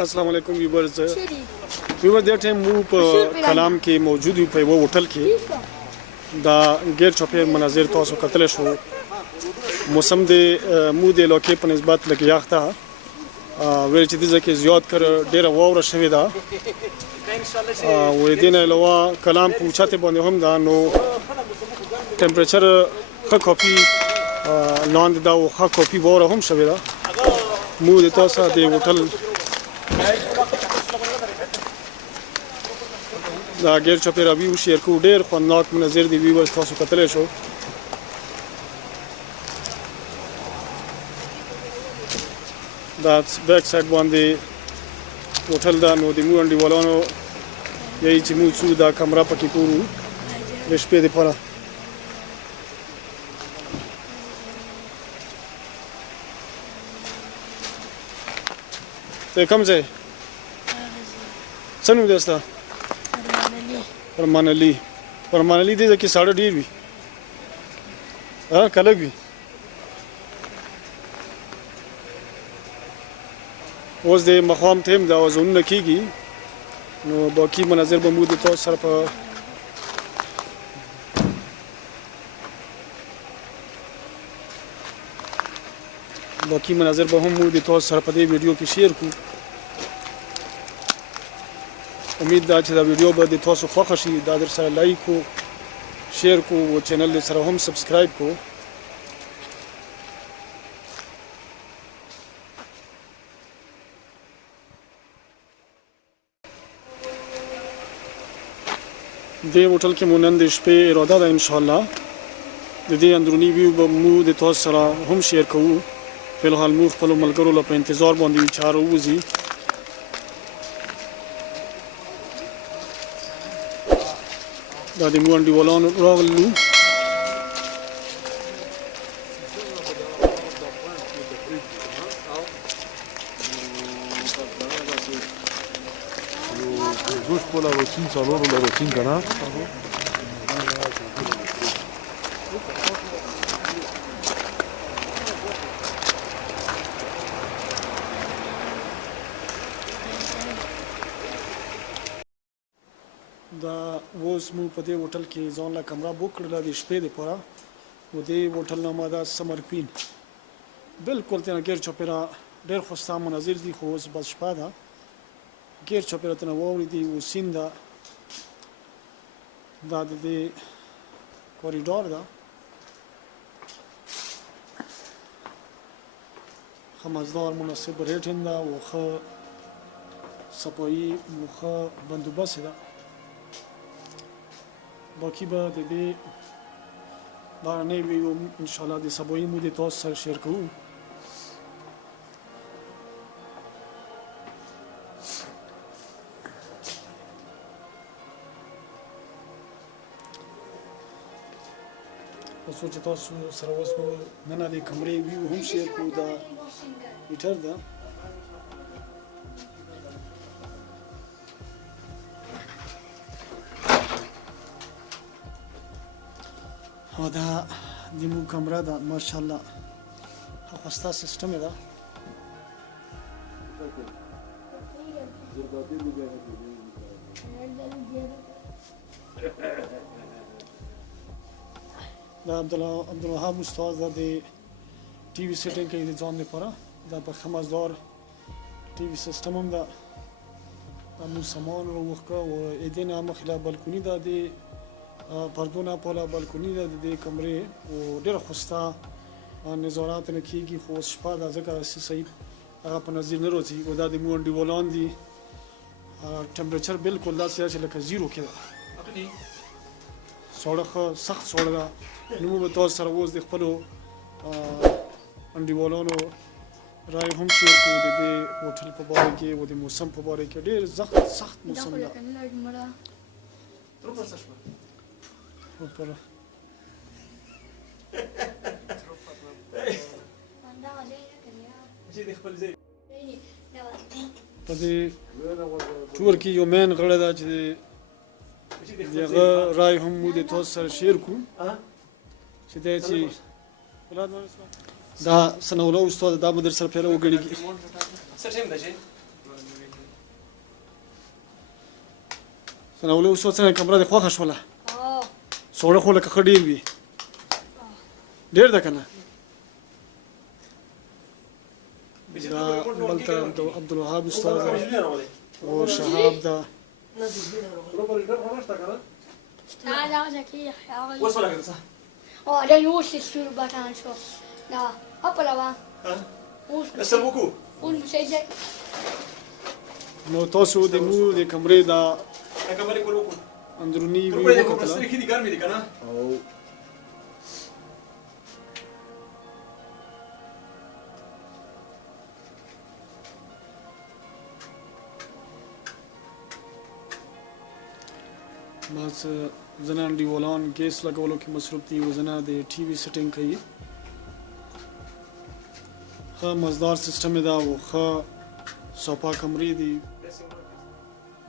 अस्सलाम वालेकुम व्यूअर्स दे टाइम मु په کلام کې موجود یو په یو هوټل کې دا غیر چوپه مناظر تاسو کتل شو موسم د مو د لوکې په نسبت لکه یاخته ویل چې د ځکه زیات کړ ډیره واوره شوې ده او دې نه علاوه کلام پوښتنه باندې هم دا نو ټمپریچر ښه کافي لاندې دا او ښه کافي واوره هم شوې ده مو د تاسو د هوټل دا غیر چوپه راویو شیر کو ډیر خوندناک مناظر دی ویورز تاسو کتلی شو دا بیک سایډ باندې هوټل دا نو د مو انډیوالانو یی چې مو څو دا کمره پکې کورو د شپې لپاره ته کوم ځای څنګه دوستا परमानली दे कि साढ़े ढेर भी हाँ कलग भी उस दे मकाम थे दा वज़न नकीगी नो बाकी मनाज़र बमूद तो सर पर बाकी मनाज़र बमूद तो सर पर दे वीडियो की शेयर को امید دا چې دا ویډیو به د تاسو خوښ شي دا در سره لایک کو شیر کو او چینل دې سره هم سبسکرایب کو دې هوټل کې مونږ د شپې اراده ده ان شاء الله د دې اندرونی ویو به مو د تاسو سره هم شیر کوو فلحال مو خپل ملګرو لپاره انتظار باندې چارو وزي دا د مو انډیوالانو راغلو دوش په لارو سین څلورو لارو سین کنه دا اوس مو په دې هوټل کې ځان له کمره بوک کړل د شپې لپاره و دې هوټل نامه دا سمر کوین بالکل تنه غیر چوپیرا ډېر خوستا مناظر دي خو اوس بس شپه ده غیر چوپیرا تنه ووري دي او سیندا دا د دې کوریډور ده خمسدار مناسب ریټ هنده او خو صفایي مخه بندوبست ده باقی به د دې بارنې ویو ان شاء الله د سبوي مو د تاسو سره شیر کوو اوس چې تاسو سره اوس نن د کمرې ویو هم شیر کوو دا هیټر ده او دا د مو کمره ده ماشاءالله خوستا سیستم ده دا عبدالوهاب استاد د ټي وي سیټینګ کوي د ځان لپاره دا په خمسدار ټي وي سیستم هم ده مو سامان وروخه او اېدنه مخله بلکونی ده د پردونه په لا بالکونی د دې کمرې او ډېر خوستا نظارت نه کیږي خو شپه د ځکه صحیح هغه په نظر نه راځي او دا د مو انډیوالان دي ټمپریچر بالکل داسې چې لکه زیرو کې ده سوړه سخت سوړه ده نو به تاسو سره اوس د خپلو انډیوالانو رای هم شیر کوو د دې هوټل په باره کې او د موسم په باره کې ډېر سخت موسم ده Hoppala. په دې ټور کې یو مین غړی ده چې دغه رای هم مو د تاسو سره شیر کوو چې دا چې دا سنولو استاد دا به در سره پیره وګڼي څه ټیم ده چې څنګه اوس څنګه کمره د خوښه شوله سوړه خو لکه ښه ډېر وي ډېر ده که نه دا بل طرف د عبدالوهاب استاد او شهاب ده Da już jest chyba tancio. Da, opalawa. Un sejdzie. نو تاسو د مو د کمرې دا اندرونی ویو وکتله او بس زنه انډیوالان ګیس لګولو کې مصروف دي وزنه د ټي وي سیټینګ کوي ښه مزدار سیستم دا او ښه صفا کمرې دي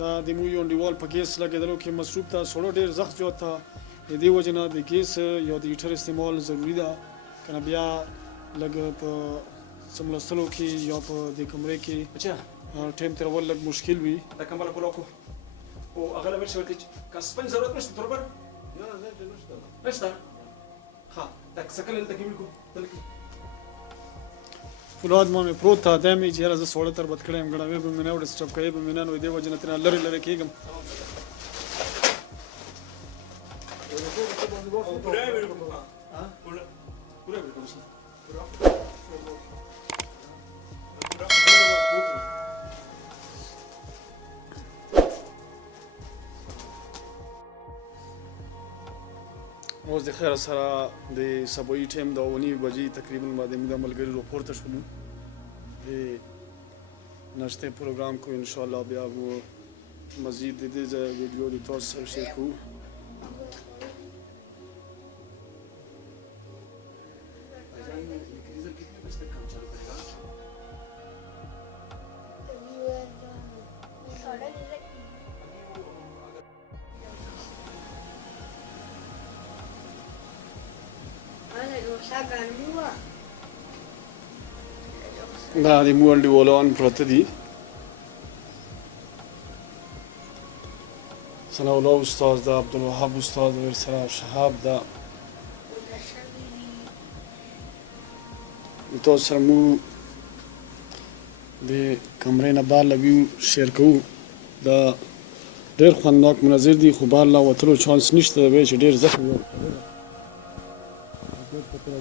دا د مو یو انډیوال په ګیس لګېدلو کې مصروف ده سوړه ډېر سخت زیات ده د دې وجې نه د ګیس یا د هیټر استعمال ضروري ده که نه بیا لږ په څملستلو کې یا په دې کمرې کې ټایم تېرول لږ مشکل وي وأغلب الشباب كسبان زرات مش تضربن؟ لا زي نشته نشته؟ ها تك سكل اللي تجيب لكم تلقي فولاد ما مې پروت ته دا مې چې یاره زه سوړه تربت کړی یم ګڼوې به مې نه وړې سټپ کوې به مې نه نو دې وجې نه ترې لرې لرې کېږم اوس د خیر سره د سبوي ټایم د 9:30 بجې تقریبا باندې موږ د ملګري راپورته شولو د ناشتې پروګرام کو ان شاء الله بیا به مزید د دې ویډیو د تاسو سره شیر کوو دا د مو انډیوالان پراته دي ثناء الله استاد ده عبدالوهاب استاد ورسره شهاب ده تاسو سره مو د کمرې نه بهر ویو شیر کوو دا ډېر خوندناک مناظر دي خو بهر لا وتلو چانس نشته دی چې ډېر زخمي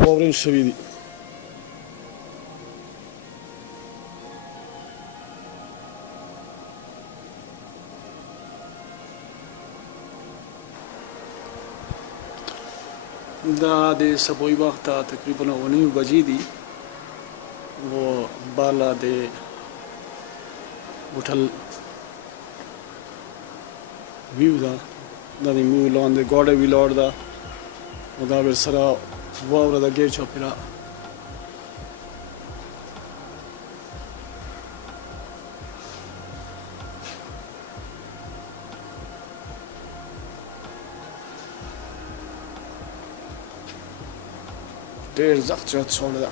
واورین شوي دي دا د سبوي وخت تقریبا 9 بجې دي و بالا د هوټل ویو دا د مو لاندې ګاډه ویلار ده او دا ورسره واوره د ګیر چاپیره ډېر سخت زیات سوړه ده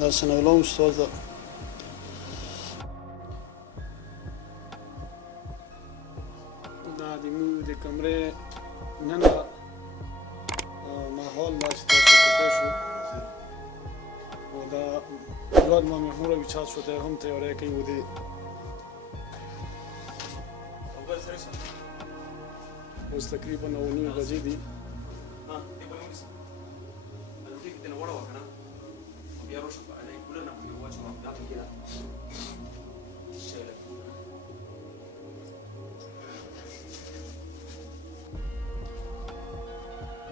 دا ثناء الله استاد ده دا د مو د کمرې ننه ماحول دا چې تاسو کتلی شو او دا یاد ما محمود ویچات شو دی هم تیاری کوي و دی اوس تقریبا 9 بجې دي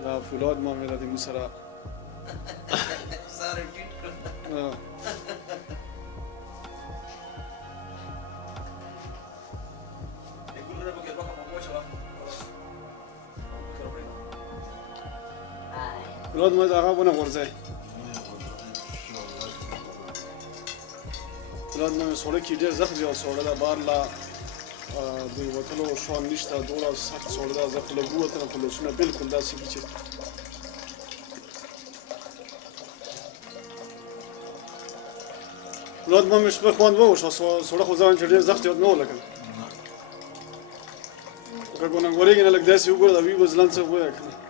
دا فولاد ما مې د سره ساره ټیټ کړ فولاد ما هغه ونه غورځئ فولاد ما سوړه کې ډېر زخم زیات سوړه ده بهر لا د وتلو شوان نشته دومره سخت سوړ ده زه خو له ووتلم خو لاسونه بالکل داسې دي چې ولاد ما مش بخوان ووشه سوړه خو ځان چې ډېر سخت یاد نه ولګم که ګونګورېږي نه لږ داسې وګوره د وي وزلن څه ووایه که نه